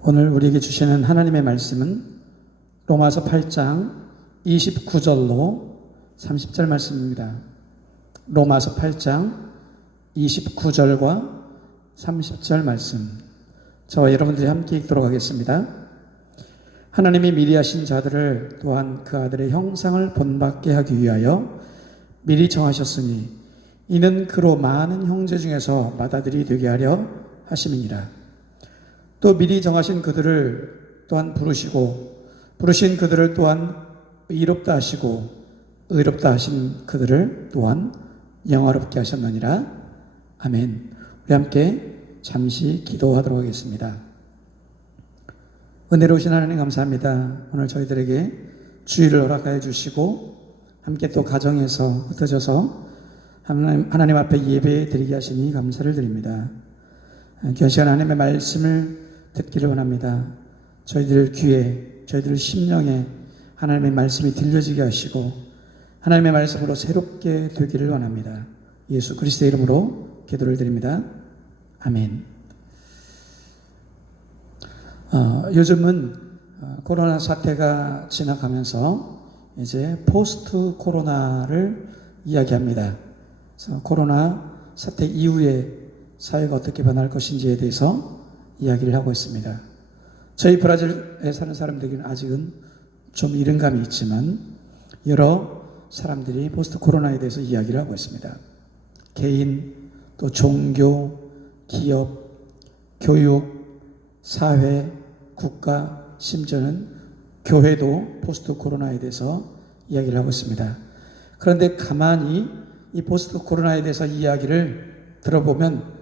오늘 우리에게 주시는 하나님의 말씀은 로마서 8장 29절로 30절 말씀입니다. 로마서 8장 29절과 30절 말씀, 저와 여러분들이 함께 읽도록 하겠습니다. 하나님이 미리 하신 자들을 또한 그 아들의 형상을 본받게 하기 위하여 미리 정하셨으니 이는 그로 많은 형제 중에서 맏아들이 되게 하려 하심이니라. 또 미리 정하신 그들을 또한 부르신 그들을 또한 의롭다 하시고 의롭다 하신 그들을 또한 영화롭게 하셨느니라. 아멘. 우리 함께 잠시 기도하도록 하겠습니다. 은혜로우신 하나님 감사합니다. 오늘 저희들에게 주의를 허락하여 주시고 함께 또 가정에서 흩어져서 하나님 앞에 예배 드리게 하시니 감사를 드립니다. 귀한 시간 하나님의 말씀을 듣기를 원합니다. 저희들 귀에, 저희들 심령에 하나님의 말씀이 들려지게 하시고 하나님의 말씀으로 새롭게 되기를 원합니다. 예수 그리스도의 이름으로 기도를 드립니다. 아멘. 요즘은 코로나 사태가 지나가면서 이제 포스트 코로나를 이야기합니다. 그래서 코로나 사태 이후에 사회가 어떻게 변할 것인지에 대해서 이야기를 하고 있습니다. 저희 브라질에 사는 사람들에게는 아직은 좀 이른 감이 있지만 여러 사람들이 포스트 코로나에 대해서 이야기를 하고 있습니다. 개인, 또 종교, 기업, 교육, 사회, 국가, 심지어는 교회도 포스트 코로나에 대해서 이야기를 하고 있습니다. 그런데 가만히 이 포스트 코로나에 대해서 이야기를 들어보면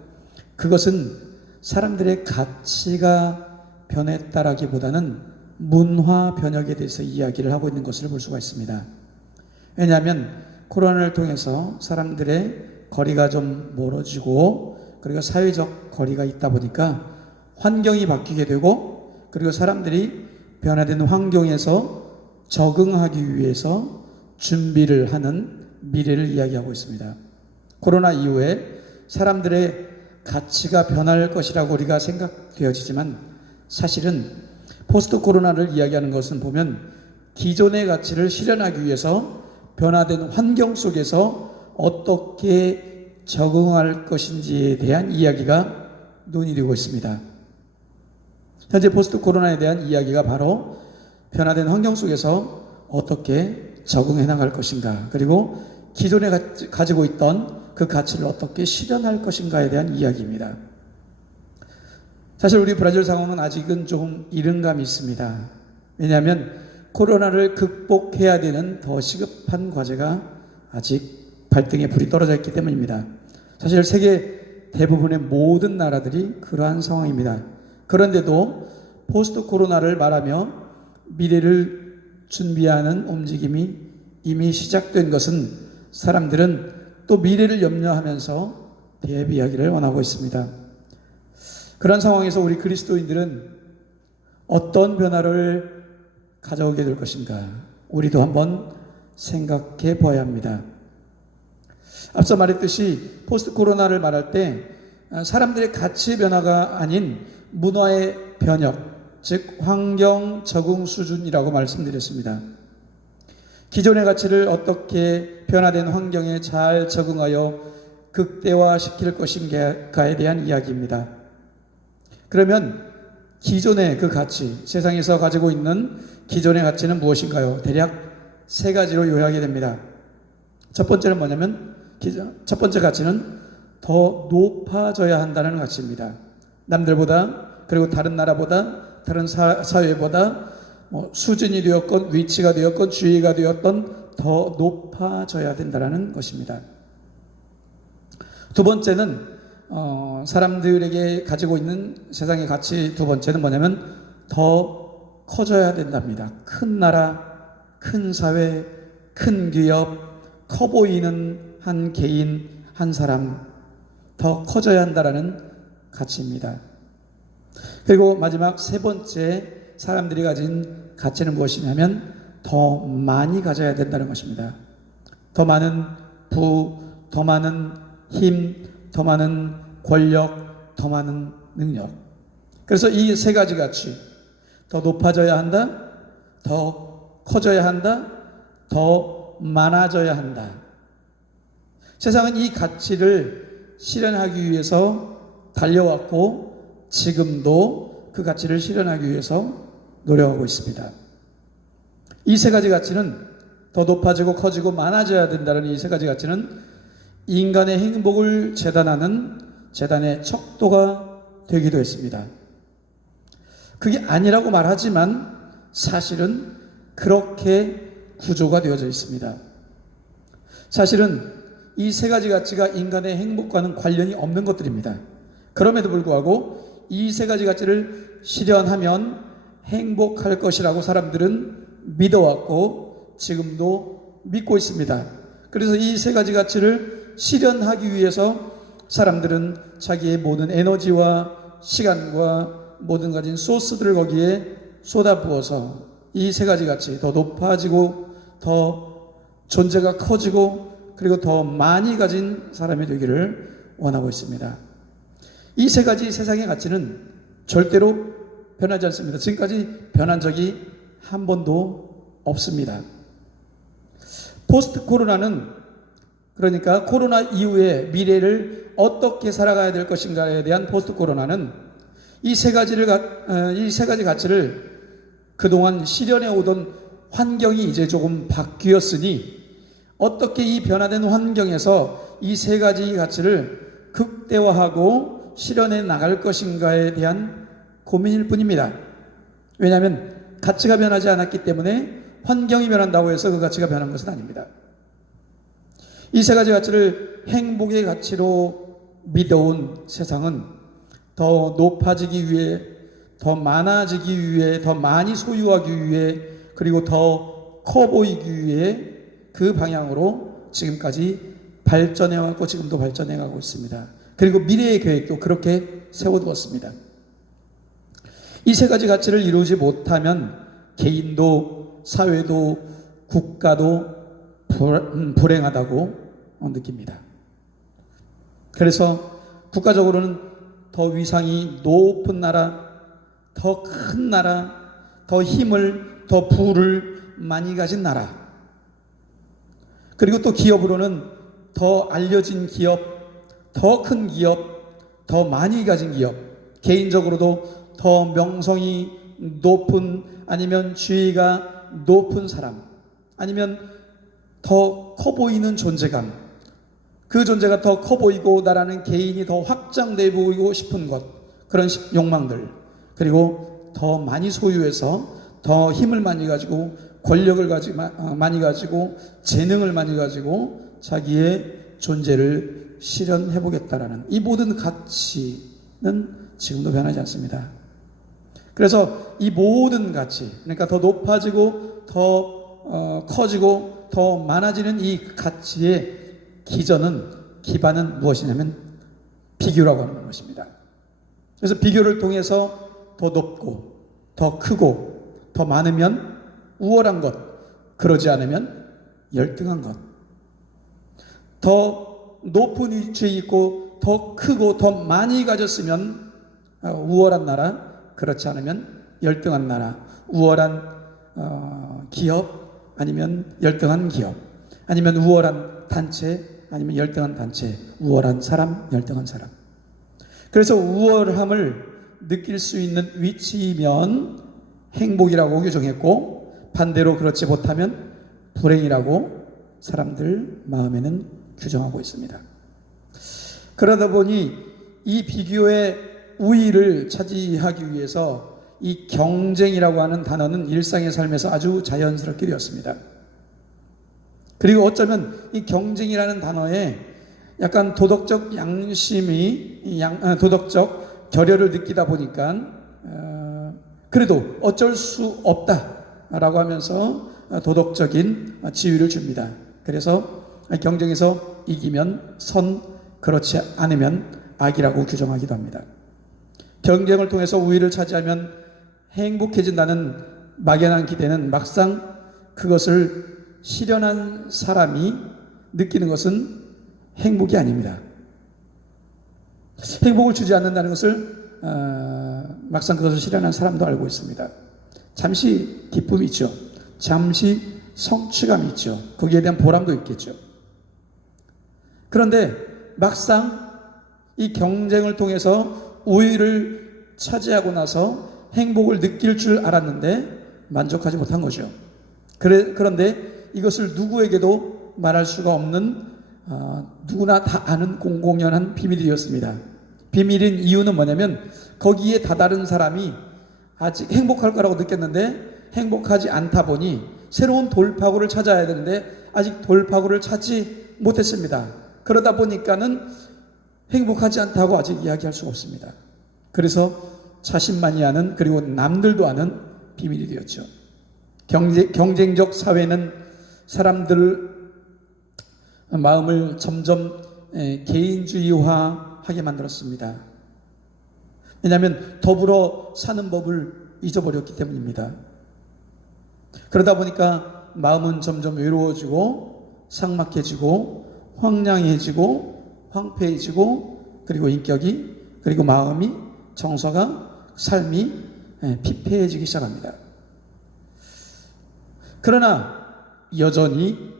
그것은 사람들의 가치가 변했다라기보다는 문화 변혁에 대해서 이야기를 하고 있는 것을 볼 수가 있습니다. 왜냐하면 코로나를 통해서 사람들의 거리가 좀 멀어지고 그리고 사회적 거리가 있다 보니까 환경이 바뀌게 되고 그리고 사람들이 변화된 환경에서 적응하기 위해서 준비를 하는 미래를 이야기하고 있습니다. 코로나 이후에 사람들의 가치가 변할 것이라고 우리가 생각되어지지만 사실은 포스트 코로나를 이야기하는 것은 보면 기존의 가치를 실현하기 위해서 변화된 환경 속에서 어떻게 적응할 것인지에 대한 이야기가 논의되고 있습니다. 현재 포스트 코로나에 대한 이야기가 바로 변화된 환경 속에서 어떻게 적응해 나갈 것인가, 그리고 기존에 가지고 있던 그 가치를 어떻게 실현할 것인가에 대한 이야기입니다. 사실 우리 브라질 상황은 아직은 조금 이른 감이 있습니다. 왜냐하면 코로나를 극복해야 되는 더 시급한 과제가 아직 발등에 불이 떨어져 있기 때문입니다. 사실 세계 대부분의 모든 나라들이 그러한 상황입니다. 그런데도 포스트 코로나를 말하며 미래를 준비하는 움직임이 이미 시작된 것은 사람들은 또 미래를 염려하면서 대비하기를 원하고 있습니다. 그런 상황에서 우리 그리스도인들은 어떤 변화를 가져오게 될 것인가, 우리도 한번 생각해 보아야 합니다. 앞서 말했듯이 포스트 코로나를 말할 때 사람들의 가치 변화가 아닌 문화의 변혁, 즉 환경 적응 수준이라고 말씀드렸습니다. 기존의 가치를 어떻게 변화된 환경에 잘 적응하여 극대화시킬 것인가에 대한 이야기입니다. 그러면 기존의 그 가치, 세상에서 가지고 있는 기존의 가치는 무엇인가요? 대략 세 가지로 요약이 됩니다. 첫 번째는 뭐냐면, 첫 번째 가치는 더 높아져야 한다는 가치입니다. 남들보다, 그리고 다른 나라보다, 다른 사회보다 수준이 되었건 위치가 되었건 주의가 되었던 더 높아져야 된다는 것입니다. 두 번째는 사람들에게 가지고 있는 세상의 가치, 두 번째는 뭐냐면 더 커져야 된답니다. 큰 나라, 큰 사회, 큰 기업, 커 보이는 한 개인, 한 사람, 더 커져야 한다는 가치입니다. 그리고 마지막 세 번째 사람들이 가진 가치는 무엇이냐면 더 많이 가져야 된다는 것입니다. 더 많은 부, 더 많은 힘, 더 많은 권력, 더 많은 능력. 그래서 이 세 가지 가치, 더 높아져야 한다, 더 커져야 한다, 더 많아져야 한다. 세상은 이 가치를 실현하기 위해서 달려왔고 지금도 그 가치를 실현하기 위해서 노력하고 있습니다. 이 세 가지 가치는 더 높아지고 커지고 많아져야 된다는 이 세 가지 가치는 인간의 행복을 재단하는 재단의 척도가 되기도 했습니다. 그게 아니라고 말하지만 사실은 그렇게 구조가 되어져 있습니다. 사실은 이 세 가지 가치가 인간의 행복과는 관련이 없는 것들입니다. 그럼에도 불구하고 이 세 가지 가치를 실현하면 행복할 것이라고 사람들은 믿어왔고 지금도 믿고 있습니다. 그래서 이 세 가지 가치를 실현하기 위해서 사람들은 자기의 모든 에너지와 시간과 모든 가진 소스들을 거기에 쏟아부어서 이 세 가지 가치, 더 높아지고 더 존재가 커지고 그리고 더 많이 가진 사람이 되기를 원하고 있습니다. 이 세 가지 세상의 가치는 절대로 변하지 않습니다. 지금까지 변한 적이 한 번도 없습니다. 포스트 코로나는, 그러니까 코로나 이후의 미래를 어떻게 살아가야 될 것인가에 대한 포스트 코로나는 이 세 가지 가치를 그동안 실현해 오던 환경이 이제 조금 바뀌었으니 어떻게 이 변화된 환경에서 이 세 가지 가치를 극대화하고 실현해 나갈 것인가에 대한 고민일 뿐입니다. 왜냐하면 가치가 변하지 않았기 때문에 환경이 변한다고 해서 그 가치가 변한 것은 아닙니다. 이 세 가지 가치를 행복의 가치로 믿어온 세상은 더 높아지기 위해, 더 많아지기 위해, 더 많이 소유하기 위해, 그리고 더 커 보이기 위해 그 방향으로 지금까지 발전해왔고 지금도 발전해가고 있습니다. 그리고 미래의 계획도 그렇게 세워두었습니다. 이 세 가지 가치를 이루지 못하면 개인도 사회도 국가도 불행하다고 느낍니다. 그래서 국가적으로는 더 위상이 높은 나라, 더 큰 나라, 더 힘을, 더 부를 많이 가진 나라, 그리고 또 기업으로는 더 알려진 기업, 더 큰 기업, 더 많이 가진 기업, 개인적으로도 더 명성이 높은, 아니면 지위가 높은 사람, 아니면 더 커 보이는 존재감, 그 존재가 더 커 보이고 나라는 개인이 더 확장돼 보이고 싶은 것, 그런 욕망들, 그리고 더 많이 소유해서 더 힘을 많이 가지고 권력을 많이 가지고 재능을 많이 가지고 자기의 존재를 실현해 보겠다라는 이 모든 가치는 지금도 변하지 않습니다. 그래서 이 모든 가치, 그러니까 더 높아지고 더 커지고 더 많아지는 이 가치의 기반은 무엇이냐면 비교라고 하는 것입니다. 그래서 비교를 통해서 더 높고 더 크고 더 많으면 우월한 것, 그러지 않으면 열등한 것, 더 높은 위치에 있고 더 크고 더 많이 가졌으면 우월한 나라, 그렇지 않으면 열등한 나라, 우월한 기업, 아니면 열등한 기업, 아니면 우월한 단체, 아니면 열등한 단체, 우월한 사람, 열등한 사람. 그래서 우월함을 느낄 수 있는 위치이면 행복이라고 규정했고, 반대로 그렇지 못하면 불행이라고 사람들 마음에는 규정하고 있습니다. 그러다 보니 이 비교의 우위를 차지하기 위해서 이 경쟁이라고 하는 단어는 일상의 삶에서 아주 자연스럽게 되었습니다. 그리고 어쩌면 이 경쟁이라는 단어에 약간 도덕적 양심이, 도덕적 결여를 느끼다 보니까 그래도 어쩔 수 없다라고 하면서 도덕적인 지위를 줍니다. 그래서 경쟁에서 이기면 선, 그렇지 않으면 악이라고 규정하기도 합니다. 경쟁을 통해서 우위를 차지하면 행복해진다는 막연한 기대는 막상 그것을 실현한 사람이 느끼는 것은 행복이 아닙니다. 행복을 주지 않는다는 것을 막상 그것을 실현한 사람도 알고 있습니다. 잠시 기쁨이 있죠. 잠시 성취감이 있죠. 거기에 대한 보람도 있겠죠. 그런데 막상 이 경쟁을 통해서 우위를 차지하고 나서 행복을 느낄 줄 알았는데 만족하지 못한 거죠. 그런데 이것을 누구에게도 말할 수가 없는 누구나 다 아는 공공연한 비밀이었습니다. 비밀인 이유는 뭐냐면 거기에 다다른 사람이 아직 행복할 거라고 느꼈는데 행복하지 않다 보니 새로운 돌파구를 찾아야 되는데 아직 돌파구를 찾지 못했습니다. 그러다 보니까는 행복하지 않다고 아직 이야기할 수가 없습니다. 그래서 자신만이 아는, 그리고 남들도 아는 비밀이 되었죠. 경쟁적 사회는 사람들 마음을 점점 개인주의화하게 만들었습니다. 왜냐하면 더불어 사는 법을 잊어버렸기 때문입니다. 그러다 보니까 마음은 점점 외로워지고 삭막해지고 황량해지고 황폐해지고, 그리고 인격이, 그리고 마음이, 정서가, 삶이 피폐해지기 시작합니다. 그러나 여전히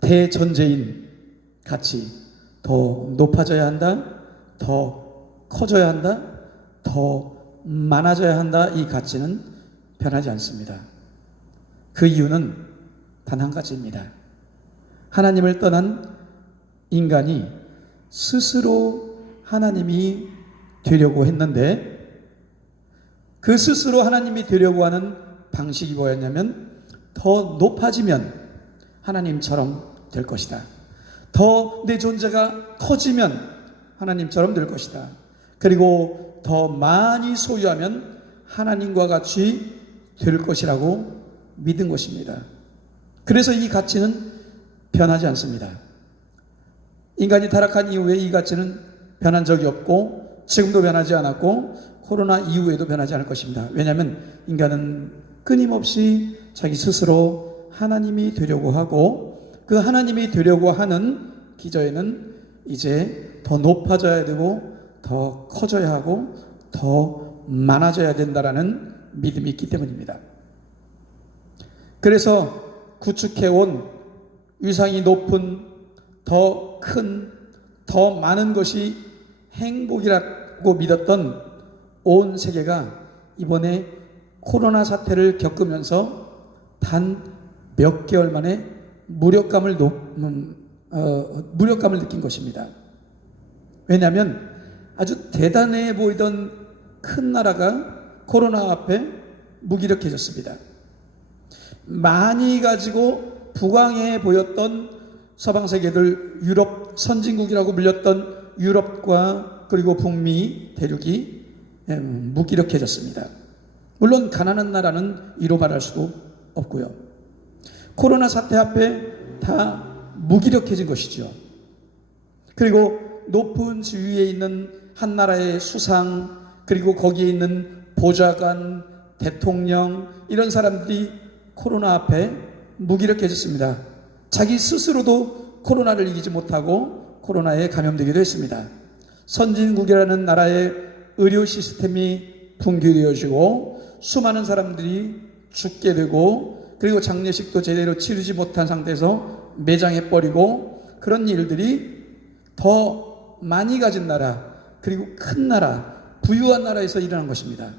대전제인 가치, 더 높아져야 한다, 더 커져야 한다, 더 많아져야 한다, 이 가치는 변하지 않습니다. 그 이유는 단 한 가지입니다. 하나님을 떠난 인간이 스스로 하나님이 되려고 했는데 그 스스로 하나님이 되려고 하는 방식이 뭐였냐면 더 높아지면 하나님처럼 될 것이다. 더 내 존재가 커지면 하나님처럼 될 것이다. 그리고 더 많이 소유하면 하나님과 같이 될 것이라고 믿은 것입니다. 그래서 이 가치는 변하지 않습니다. 인간이 타락한 이후에 이 가치는 변한 적이 없고 지금도 변하지 않았고 코로나 이후에도 변하지 않을 것입니다. 왜냐하면 인간은 끊임없이 자기 스스로 하나님이 되려고 하고 그 하나님이 되려고 하는 기저에는 이제 더 높아져야 되고 더 커져야 하고 더 많아져야 된다라는 믿음이 있기 때문입니다. 그래서 구축해온 위상이 높은 더 큰, 더 많은 것이 행복이라고 믿었던 온 세계가 이번에 코로나 사태를 겪으면서 단 몇 개월 만에 무력감을 느낀 것입니다. 왜냐하면 아주 대단해 보이던 큰 나라가 코로나 앞에 무기력해졌습니다. 많이 가지고 부강해 보였던 서방 세계들, 유럽 선진국이라고 불렸던 유럽과 그리고 북미 대륙이 무기력해졌습니다. 물론 가난한 나라는 이로 말할 수도 없고요. 코로나 사태 앞에 다 무기력해진 것이죠. 그리고 높은 지위에 있는 한 나라의 수상, 그리고 거기에 있는 보좌관, 대통령, 이런 사람들이 코로나 앞에 무기력해졌습니다. 자기 스스로도 코로나를 이기지 못하고 코로나에 감염되기도 했습니다. 선진국이라는 나라의 의료 시스템이 붕괴되어지고 수많은 사람들이 죽게 되고, 그리고 장례식도 제대로 치르지 못한 상태에서 매장해버리고, 그런 일들이 더 많이 가진 나라, 그리고 큰 나라, 부유한 나라에서 일어난 것입니다.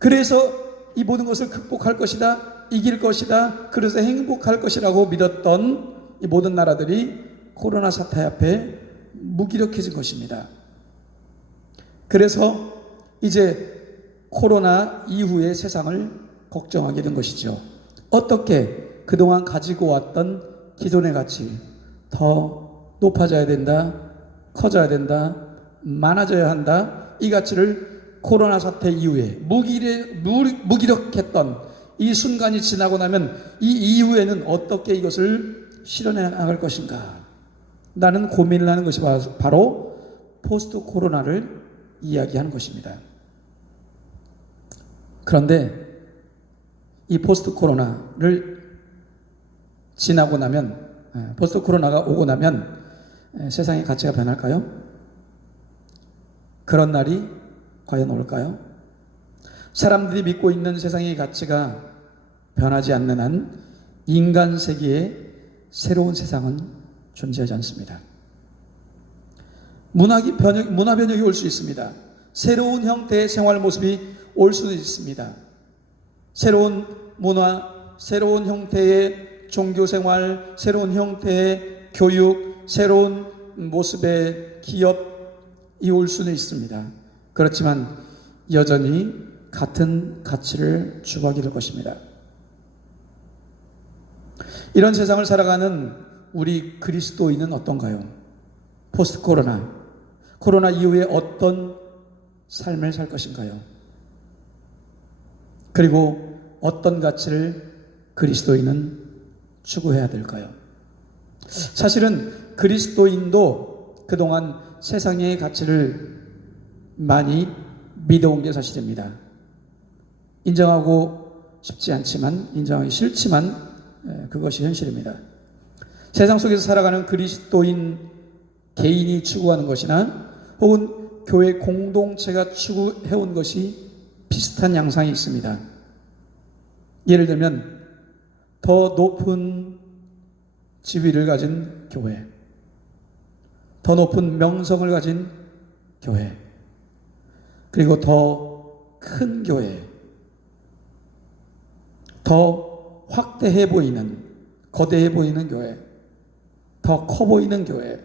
그래서 이 모든 것을 극복할 것이다, 이길 것이다, 그래서 행복할 것이라고 믿었던 이 모든 나라들이 코로나 사태 앞에 무기력해진 것입니다. 그래서 이제 코로나 이후의 세상을 걱정하게 된 것이죠. 어떻게 그동안 가지고 왔던 기존의 가치, 더 높아져야 된다, 커져야 된다, 많아져야 한다, 이 가치를 코로나 사태 이후에 무기력했던 이 순간이 지나고 나면 이 이후에는 어떻게 이것을 실현해 나갈 것인가, 라는 고민을 하는 것이 바로 포스트 코로나를 이야기하는 것입니다. 그런데 이 포스트 코로나를 지나고 나면, 포스트 코로나가 오고 나면 세상의 가치가 변할까요? 그런 날이 과연 옳을까요? 사람들이 믿고 있는 세상의 가치가 변하지 않는 한 인간 세계에 새로운 세상은 존재하지 않습니다. 문화 변혁이 올 수 있습니다. 새로운 형태의 생활 모습이 올 수도 있습니다. 새로운 문화, 새로운 형태의 종교 생활, 새로운 형태의 교육, 새로운 모습의 기업이 올 수는 있습니다. 그렇지만 여전히 같은 가치를 추구하게 될 것입니다. 이런 세상을 살아가는 우리 그리스도인은 어떤가요? 포스트 코로나 이후에 어떤 삶을 살 것인가요? 그리고 어떤 가치를 그리스도인은 추구해야 될까요? 사실은 그리스도인도 그동안 세상의 가치를 많이 믿어온 게 사실입니다. 인정하고 싶지 않지만, 인정하기 싫지만 그것이 현실입니다. 세상 속에서 살아가는 그리스도인 개인이 추구하는 것이나 혹은 교회 공동체가 추구해온 것이 비슷한 양상이 있습니다. 예를 들면 더 높은 지위를 가진 교회, 더 높은 명성을 가진 교회, 그리고 더 큰 교회, 더 확대해 보이는, 거대해 보이는 교회, 더 커 보이는 교회,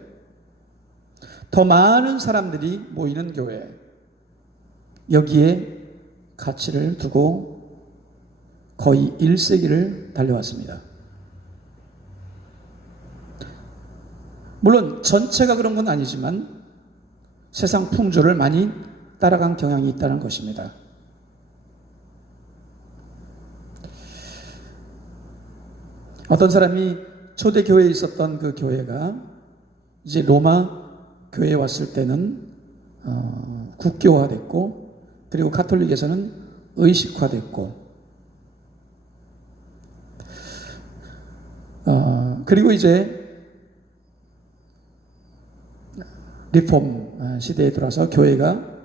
더 많은 사람들이 모이는 교회, 여기에 가치를 두고 거의 1세기를 달려왔습니다. 물론 전체가 그런 건 아니지만 세상 풍조를 많이 따라간 경향이 있다는 것입니다. 어떤 사람이 초대교회에 있었던 그 교회가 이제 로마 교회에 왔을 때는 국교화됐고, 그리고 가톨릭에서는 의식화됐고, 그리고 이제 리폼 시대에 들어서 교회가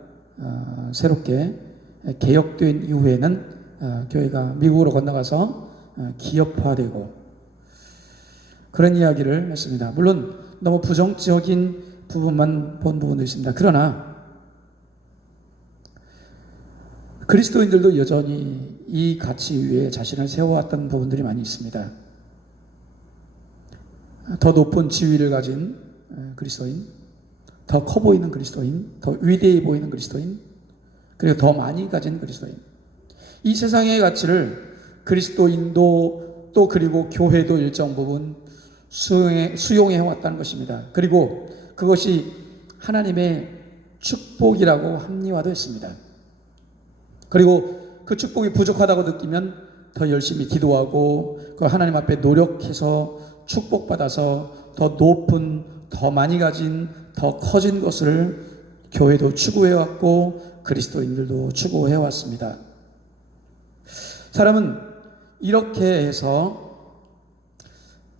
새롭게 개혁된 이후에는 교회가 미국으로 건너가서 기업화되고, 그런 이야기를 했습니다. 물론 너무 부정적인 부분만 본 부분도 있습니다. 그러나 그리스도인들도 여전히 이 가치 위에 자신을 세워왔던 부분들이 많이 있습니다. 더 높은 지위를 가진 그리스도인, 더 커 보이는 그리스도인, 더 위대해 보이는 그리스도인, 그리고 더 많이 가진 그리스도인. 이 세상의 가치를 그리스도인도 또 그리고 교회도 일정 부분 수용해 왔다는 것입니다. 그리고 그것이 하나님의 축복이라고 합리화도 했습니다. 그리고 그 축복이 부족하다고 느끼면 더 열심히 기도하고 그 하나님 앞에 노력해서 축복받아서 더 높은, 더 많이 가진, 더 커진 것을 교회도 추구해왔고 그리스도인들도 추구해왔습니다. 사람은 이렇게 해서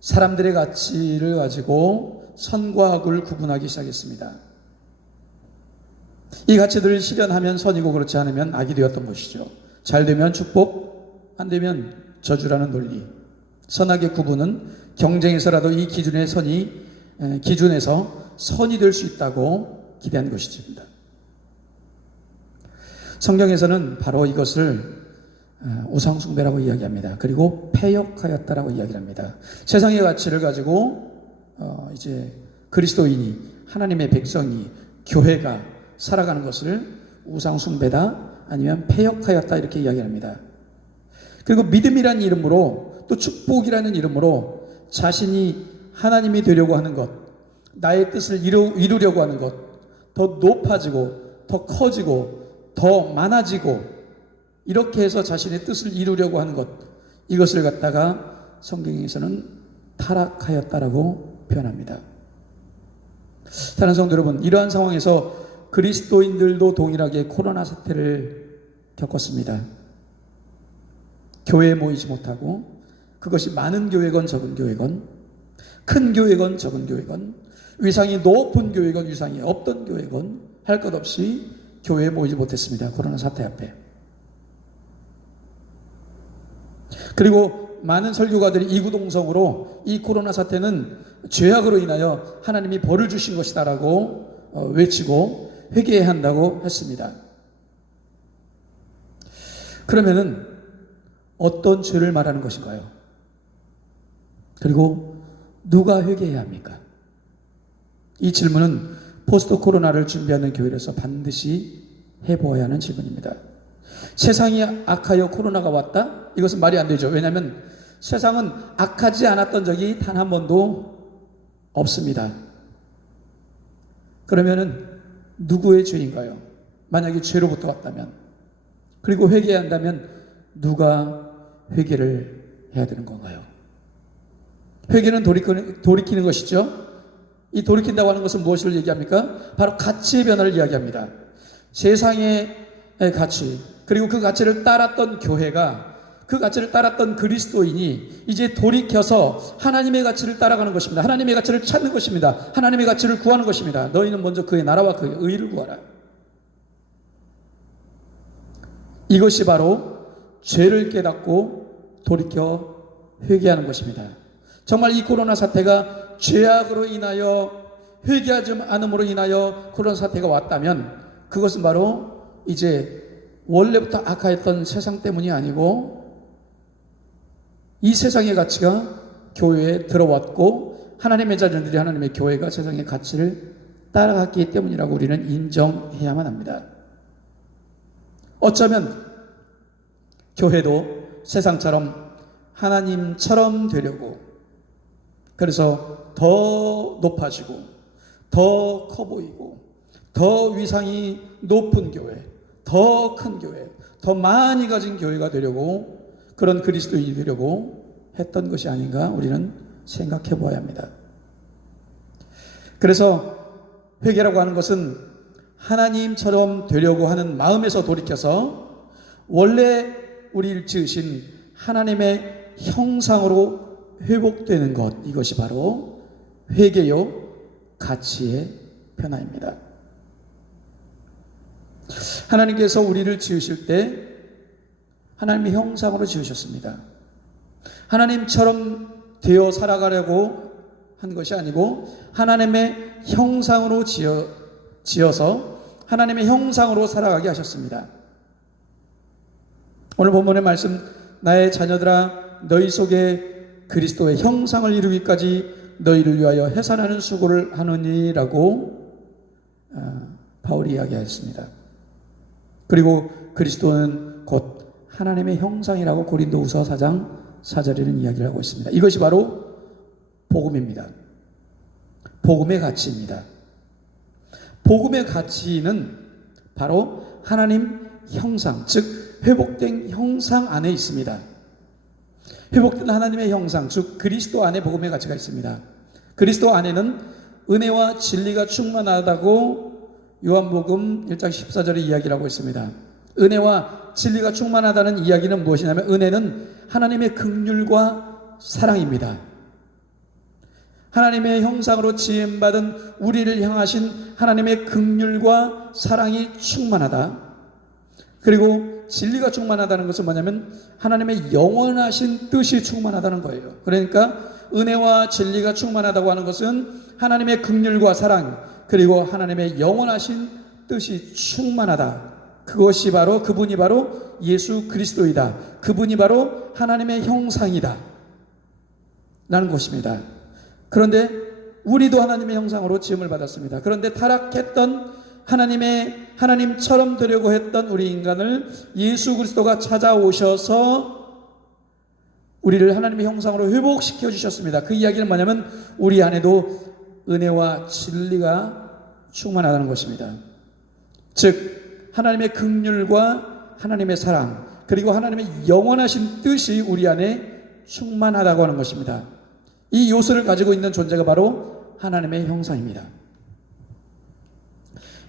사람들의 가치를 가지고 선과 악을 구분하기 시작했습니다. 이 가치들을 실현하면 선이고 그렇지 않으면 악이 되었던 것이죠. 잘 되면 축복, 안 되면 저주라는 논리. 선악의 구분은 경쟁에서라도 이 기준에서 선이 될 수 있다고 기대한 것이입니다. 성경에서는 바로 이것을 우상숭배라고 이야기합니다. 그리고 패역하였다라고 이야기합니다. 세상의 가치를 가지고 이제 그리스도인이, 하나님의 백성이, 교회가 살아가는 것을 우상숭배다 아니면 패역하였다 이렇게 이야기합니다. 그리고 믿음이라는 이름으로 또 축복이라는 이름으로 자신이 하나님이 되려고 하는 것, 나의 뜻을 이루려고 하는 것, 더 높아지고 더 커지고 더 많아지고 이렇게 해서 자신의 뜻을 이루려고 하는 것, 이것을 갖다가 성경에서는 타락하였다라고 표현합니다. 사랑하는 성도 여러분, 이러한 상황에서 그리스도인들도 동일하게 코로나 사태를 겪었습니다. 교회에 모이지 못하고, 그것이 많은 교회건 적은 교회건, 큰 교회건 적은 교회건, 위상이 높은 교회건 위상이 없던 교회건 할 것 없이 교회에 모이지 못했습니다. 코로나 사태 앞에. 그리고 많은 설교가들이 이구동성으로 이 코로나 사태는 죄악으로 인하여 하나님이 벌을 주신 것이다라고 외치고 회개해야 한다고 했습니다. 그러면은 어떤 죄를 말하는 것인가요? 그리고 누가 회개해야 합니까? 이 질문은 포스트 코로나를 준비하는 교회에서 반드시 해보아야 하는 질문입니다. 세상이 악하여 코로나가 왔다? 이것은 말이 안 되죠. 왜냐하면 세상은 악하지 않았던 적이 단 한 번도 없습니다. 그러면은 누구의 죄인가요? 만약에 죄로부터 왔다면, 그리고 회개해야 한다면 누가 회개를 해야 되는 건가요? 회개는 돌이키는 것이죠. 이 돌이킨다고 하는 것은 무엇을 얘기합니까? 바로 가치의 변화를 이야기합니다. 세상의 가치, 그리고 그 가치를 따랐던 교회가, 그 가치를 따랐던 그리스도인이 이제 돌이켜서 하나님의 가치를 따라가는 것입니다. 하나님의 가치를 찾는 것입니다. 하나님의 가치를 구하는 것입니다. 너희는 먼저 그의 나라와 그의 의를 구하라. 이것이 바로 죄를 깨닫고 돌이켜 회개하는 것입니다. 정말 이 코로나 사태가 죄악으로 인하여, 회개하지 않음으로 인하여 코로나 사태가 왔다면 그것은 바로 이제 원래부터 악하였던 세상 때문이 아니고 이 세상의 가치가 교회에 들어왔고 하나님의 자녀들이, 하나님의 교회가 세상의 가치를 따라갔기 때문이라고 우리는 인정해야만 합니다. 어쩌면 교회도 세상처럼 하나님처럼 되려고, 그래서 더 높아지고 더 커 보이고 더 위상이 높은 교회, 더 큰 교회, 더 많이 가진 교회가 되려고, 그런 그리스도인이 되려고 했던 것이 아닌가 우리는 생각해 보아야 합니다. 그래서 회개라고 하는 것은 하나님처럼 되려고 하는 마음에서 돌이켜서 원래 우리를 지으신 하나님의 형상으로 회복되는 것, 이것이 바로 회개요 가치의 변화입니다. 하나님께서 우리를 지으실 때 하나님의 형상으로 지으셨습니다. 하나님처럼 되어 살아가려고 한 것이 아니고 하나님의 형상으로 지어서 하나님의 형상으로 살아가게 하셨습니다. 오늘 본문의 말씀, 나의 자녀들아 너희 속에 그리스도의 형상을 이루기까지 너희를 위하여 해산하는 수고를 하느니라고 바울이 이야기하였습니다. 그리고 그리스도는 곧 하나님의 형상이라고 고린도후서 4장 4절에는 이야기를 하고 있습니다. 이것이 바로 복음입니다. 복음의 가치입니다. 복음의 가치는 바로 하나님 형상, 즉 회복된 형상 안에 있습니다. 회복된 하나님의 형상, 즉 그리스도 안에 복음의 가치가 있습니다. 그리스도 안에는 은혜와 진리가 충만하다고 요한복음 1장 14절에 이야기를 하고 있습니다. 은혜와 진리가 충만하다는 이야기는 무엇이냐면, 은혜는 하나님의 긍휼과 사랑입니다. 하나님의 형상으로 지음받은 우리를 향하신 하나님의 긍휼과 사랑이 충만하다. 그리고 진리가 충만하다는 것은 뭐냐면 하나님의 영원하신 뜻이 충만하다는 거예요. 그러니까 은혜와 진리가 충만하다고 하는 것은 하나님의 긍휼과 사랑, 그리고 하나님의 영원하신 뜻이 충만하다. 그것이 바로, 그분이 바로 예수 그리스도이다. 그분이 바로 하나님의 형상이다 라는 것입니다. 그런데 우리도 하나님의 형상으로 지음을 받았습니다. 그런데 타락했던 하나님처럼 되려고 했던 우리 인간을 예수 그리스도가 찾아오셔서 우리를 하나님의 형상으로 회복시켜 주셨습니다. 그 이야기는 뭐냐면 우리 안에도 은혜와 진리가 충만하다는 것입니다. 즉 하나님의 긍휼과 하나님의 사랑, 그리고 하나님의 영원하신 뜻이 우리 안에 충만하다고 하는 것입니다. 이 요소를 가지고 있는 존재가 바로 하나님의 형상입니다.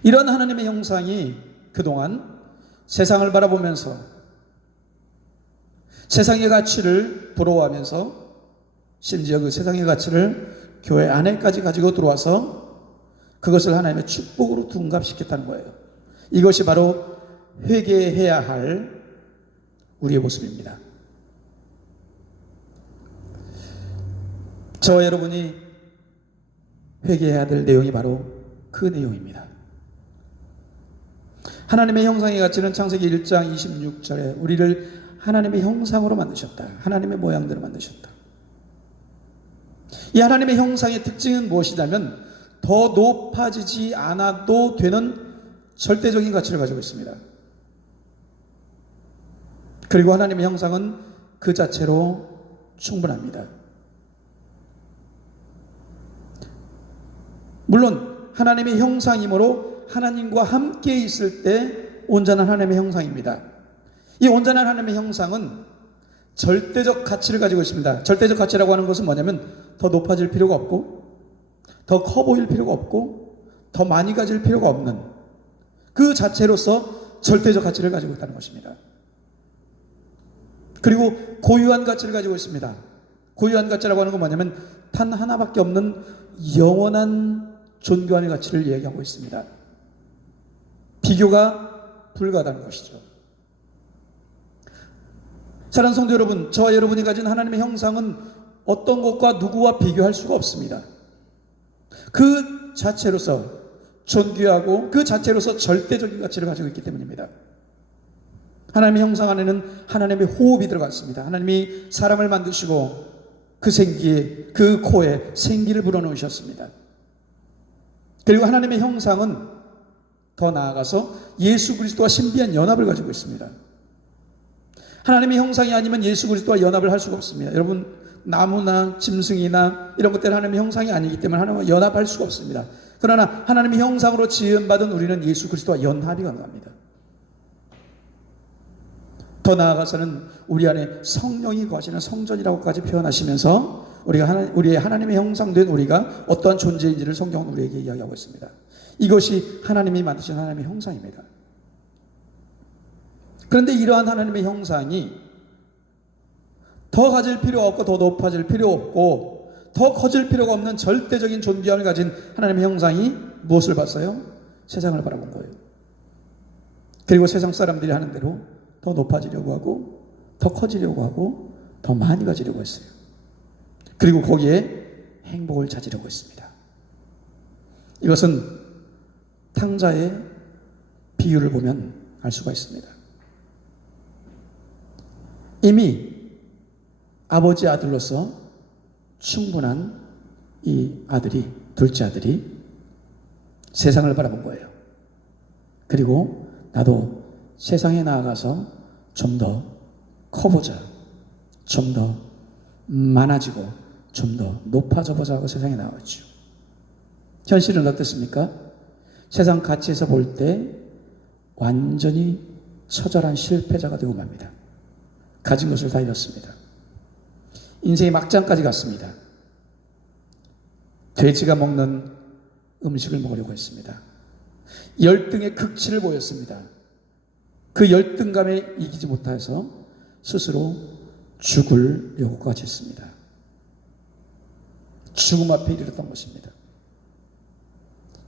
이런 하나님의 형상이 그동안 세상을 바라보면서 세상의 가치를 부러워하면서, 심지어 그 세상의 가치를 교회 안에까지 가지고 들어와서 그것을 하나님의 축복으로 둔갑시켰다는 거예요. 이것이 바로 회개해야 할 우리의 모습입니다. 저와 여러분이 회개해야 될 내용이 바로 그 내용입니다. 하나님의 형상의 가치는 창세기 1장 26절에 우리를 하나님의 형상으로 만드셨다. 하나님의 모양대로 만드셨다. 이 하나님의 형상의 특징은 무엇이냐면 더 높아지지 않아도 되는 절대적인 가치를 가지고 있습니다. 그리고 하나님의 형상은 그 자체로 충분합니다. 물론 하나님의 형상이므로 하나님과 함께 있을 때 온전한 하나님의 형상입니다. 이 온전한 하나님의 형상은 절대적 가치를 가지고 있습니다. 절대적 가치라고 하는 것은 뭐냐면 더 높아질 필요가 없고 더 커 보일 필요가 없고 더 많이 가질 필요가 없는 그 자체로서 절대적 가치를 가지고 있다는 것입니다. 그리고 고유한 가치를 가지고 있습니다. 고유한 가치라고 하는 건 뭐냐면 단 하나밖에 없는 영원한 존귀함의 가치를 이야기하고 있습니다. 비교가 불가하다는 것이죠. 사랑하는 성도 여러분, 저와 여러분이 가진 하나님의 형상은 어떤 것과 누구와 비교할 수가 없습니다. 그 자체로서 존귀하고 그 자체로서 절대적인 가치를 가지고 있기 때문입니다. 하나님의 형상 안에는 하나님의 호흡이 들어갔습니다. 하나님이 사람을 만드시고 그 생기에, 그 코에 생기를 불어넣으셨습니다. 그리고 하나님의 형상은 더 나아가서 예수 그리스도와 신비한 연합을 가지고 있습니다. 하나님의 형상이 아니면 예수 그리스도와 연합을 할 수가 없습니다. 여러분, 나무나 짐승이나 이런 것들은 하나님의 형상이 아니기 때문에 하나님과 연합할 수가 없습니다. 그러나 하나님의 형상으로 지음받은 우리는 예수 그리스도와 연합이 가능합니다. 더 나아가서는 우리 안에 성령이 거하시는 성전이라고까지 표현하시면서 우리의 하나님의 형상된 우리가 어떠한 존재인지를 성경은 우리에게 이야기하고 있습니다. 이것이 하나님이 만드신 하나님의 형상입니다. 그런데 이러한 하나님의 형상이 더 가질 필요 없고 더 높아질 필요 없고 더 커질 필요가 없는 절대적인 존귀함을 가진 하나님의 형상이 무엇을 봤어요? 세상을 바라본 거예요. 그리고 세상 사람들이 하는 대로 더 높아지려고 하고 더 커지려고 하고 더 많이 가지려고 했어요. 그리고 거기에 행복을 찾으려고 했습니다. 이것은 탕자의 비유를 보면 알 수가 있습니다. 이미 아버지 아들로서 충분한 이 아들이, 둘째 아들이 세상을 바라본 거예요. 그리고 나도 세상에 나아가서 좀 더 커보자, 좀 더 많아지고 좀 더 높아져 보자 하고 세상에 나왔죠. 현실은 어떻습니까? 세상 가치에서 볼 때 완전히 처절한 실패자가 되고 맙니다. 가진 것을 다 잃었습니다. 인생의 막장까지 갔습니다. 돼지가 먹는 음식을 먹으려고 했습니다. 열등의 극치를 보였습니다. 그 열등감에 이기지 못해서 스스로 죽을 요구까지 했습니다. 죽음 앞에 이르렀던 것입니다.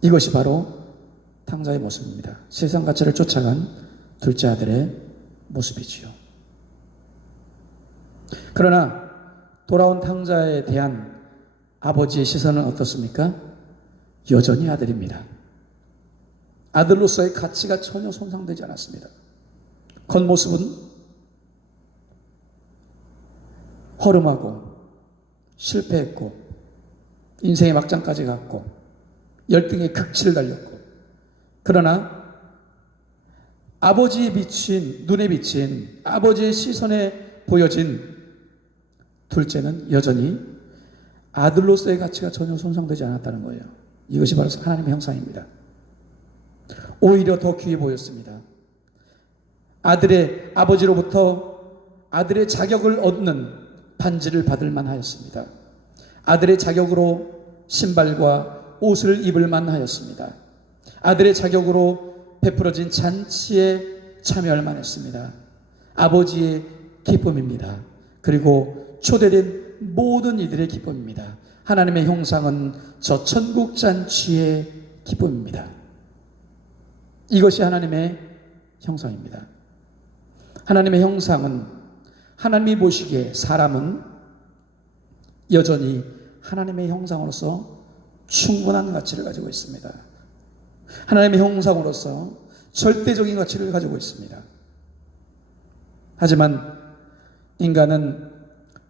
이것이 바로 탕자의 모습입니다. 세상 가치를 쫓아간 둘째 아들의 모습이지요. 그러나 돌아온 탕자에 대한 아버지의 시선은 어떻습니까? 여전히 아들입니다. 아들로서의 가치가 전혀 손상되지 않았습니다. 겉모습은 허름하고 실패했고 인생의 막장까지 갔고 열등의 극치를 달렸고, 그러나 아버지의 비친, 눈에 비친 아버지의 시선에 보여진 둘째는 여전히 아들로서의 가치가 전혀 손상되지 않았다는 거예요. 이것이 바로 하나님의 형상입니다. 오히려 더 귀해 보였습니다. 아들의 아버지로부터 아들의 자격을 얻는 반지를 받을 만하였습니다. 아들의 자격으로 신발과 옷을 입을 만하였습니다. 아들의 자격으로 베풀어진 잔치에 참여할 만했습니다. 아버지의 기쁨입니다. 그리고 초대된 모든 이들의 기쁨입니다. 하나님의 형상은 저 천국 잔치의 기쁨입니다. 이것이 하나님의 형상입니다. 하나님의 형상은 하나님이 보시기에 사람은 여전히 하나님의 형상으로서 충분한 가치를 가지고 있습니다. 하나님의 형상으로서 절대적인 가치를 가지고 있습니다. 하지만 인간은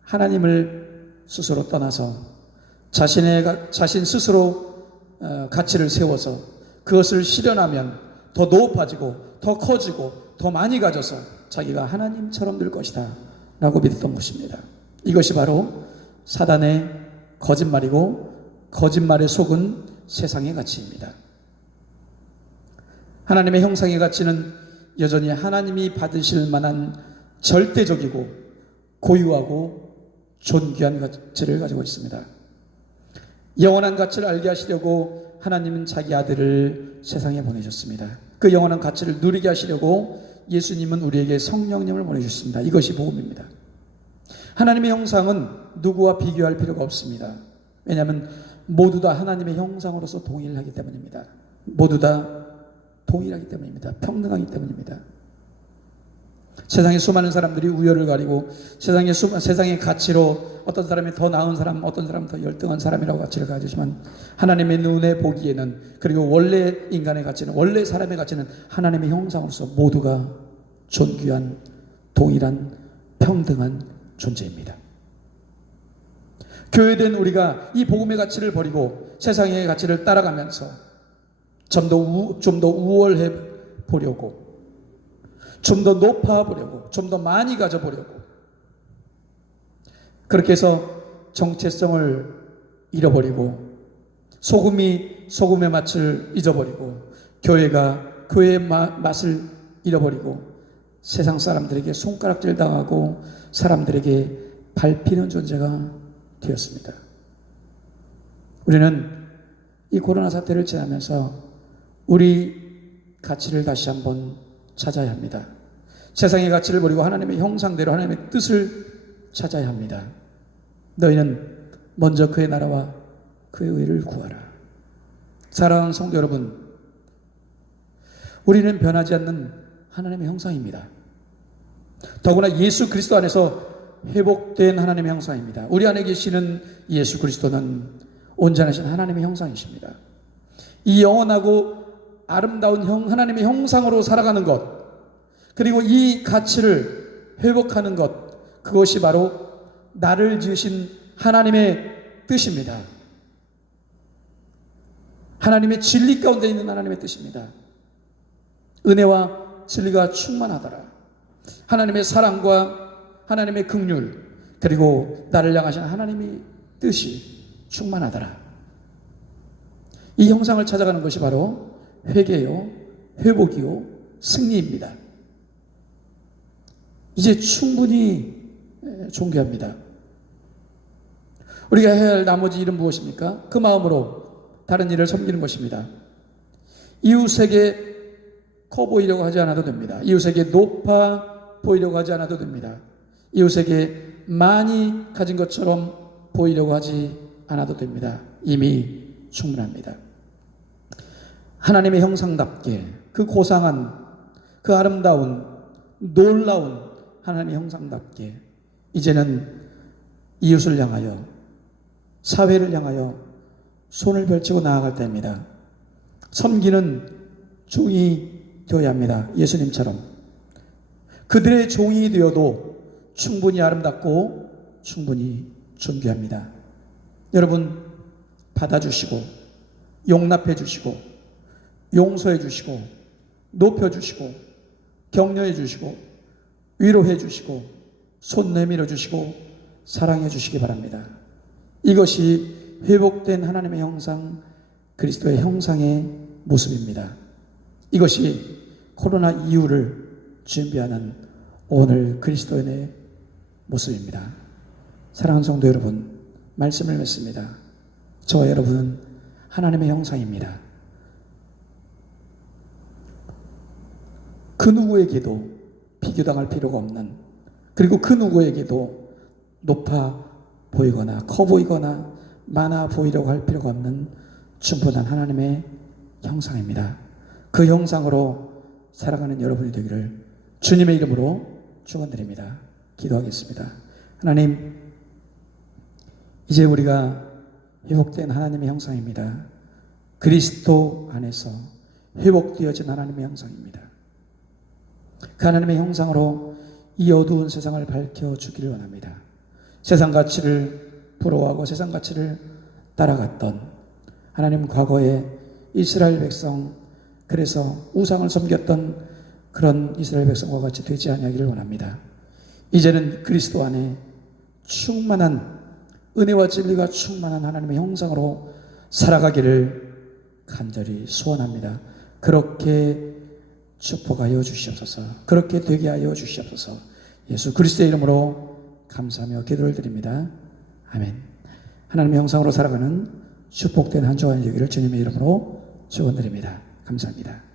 하나님을 스스로 떠나서 자신 스스로 가치를 세워서 그것을 실현하면 더 높아지고 더 커지고 더 많이 가져서 자기가 하나님처럼 될 것이다 라고 믿었던 것입니다. 이것이 바로 사단의 거짓말이고 거짓말에 속은 세상의 가치입니다. 하나님의 형상의 가치는 여전히 하나님이 받으실 만한 절대적이고 고유하고 존귀한 가치를 가지고 있습니다. 영원한 가치를 알게 하시려고 하나님은 자기 아들을 세상에 보내셨습니다. 그 영원한 가치를 누리게 하시려고 예수님은 우리에게 성령님을 보내주셨습니다. 이것이 복음입니다. 하나님의 형상은 누구와 비교할 필요가 없습니다. 왜냐하면 모두 다 하나님의 형상으로서 동일하기 때문입니다. 모두 다 동일하기 때문입니다. 평등하기 때문입니다. 세상에 수많은 사람들이 우열을 가리고 세상의 가치로 어떤 사람이 더 나은 사람, 어떤 사람은 더 열등한 사람이라고 가치를 가지지만 하나님의 눈에 보기에는, 그리고 원래 인간의 가치는, 원래 사람의 가치는 하나님의 형상으로서 모두가 존귀한, 동일한, 평등한 존재입니다. 교회된 우리가 이 복음의 가치를 버리고 세상의 가치를 따라가면서 좀 더 우월해 보려고, 좀 더 높아 보려고, 좀 더 많이 가져보려고, 그렇게 해서 정체성을 잃어버리고 소금이 소금의 맛을 잊어버리고 교회가 교회의 맛을 잃어버리고 세상 사람들에게 손가락질 당하고 사람들에게 밟히는 존재가 되었습니다. 우리는 이 코로나 사태를 지나면서 우리 가치를 다시 한번 찾아야 합니다. 세상의 가치를 버리고 하나님의 형상대로 하나님의 뜻을 찾아야 합니다. 너희는 먼저 그의 나라와 그의 의를 구하라. 사랑하는 성도 여러분, 우리는 변하지 않는 하나님의 형상입니다. 더구나 예수 그리스도 안에서 회복된 하나님의 형상입니다. 우리 안에 계시는 예수 그리스도는 온전하신 하나님의 형상이십니다. 이 영원하고 아름다운 하나님의 형상으로 살아가는 것, 그리고 이 가치를 회복하는 것, 그것이 바로 나를 지으신 하나님의 뜻입니다. 하나님의 진리 가운데 있는 하나님의 뜻입니다. 은혜와 진리가 충만하더라. 하나님의 사랑과 하나님의 긍휼, 그리고 나를 향하신 하나님의 뜻이 충만하더라. 이 형상을 찾아가는 것이 바로 회개요, 회복이요, 승리입니다. 이제 충분히 존귀합니다. 우리가 해야 할 나머지 일은 무엇입니까? 그 마음으로 다른 일을 섬기는 것입니다. 이웃에게 커 보이려고 하지 않아도 됩니다. 이웃에게 높아 보이려고 하지 않아도 됩니다. 이웃에게 많이 가진 것처럼 보이려고 하지 않아도 됩니다. 이미 충분합니다. 하나님의 형상답게 그 고상한, 그 아름다운, 놀라운 하나님의 형상답게 이제는 이웃을 향하여, 사회를 향하여 손을 펼치고 나아갈 때입니다. 섬기는 종이 되어야 합니다. 예수님처럼. 그들의 종이 되어도 충분히 아름답고 충분히 존귀합니다. 여러분, 받아주시고 용납해 주시고 용서해 주시고 높여 주시고 격려해 주시고 위로해 주시고 손 내밀어 주시고 사랑해 주시기 바랍니다. 이것이 회복된 하나님의 형상, 그리스도의 형상의 모습입니다. 이것이 코로나 이후를 준비하는 오늘 그리스도인의 모습입니다. 사랑하는 성도 여러분, 말씀을 맺습니다. 저와 여러분은 하나님의 형상입니다. 그 누구에게도 비교당할 필요가 없는, 그리고 그 누구에게도 높아 보이거나 커 보이거나 많아 보이려고 할 필요가 없는 충분한 하나님의 형상입니다. 그 형상으로 살아가는 여러분이 되기를 주님의 이름으로 축원드립니다. 기도하겠습니다. 하나님, 이제 우리가 회복된 하나님의 형상입니다. 그리스도 안에서 회복되어진 하나님의 형상입니다. 그 하나님의 형상으로 이 어두운 세상을 밝혀주기를 원합니다. 세상 가치를 부러워하고 세상 가치를 따라갔던 하나님, 과거에 이스라엘 백성, 그래서 우상을 섬겼던 그런 이스라엘 백성과 같이 되지 아니하기를 원합니다. 이제는 그리스도 안에 충만한 은혜와 진리가 충만한 하나님의 형상으로 살아가기를 간절히 소원합니다. 그렇게 축복하여 주시옵소서. 그렇게 되게 하여 주시옵소서. 예수 그리스도의 이름으로 감사하며 기도를 드립니다. 아멘. 하나님의 형상으로 살아가는 축복된 한 주간 되기를 주님의 이름으로 축원드립니다. 감사합니다.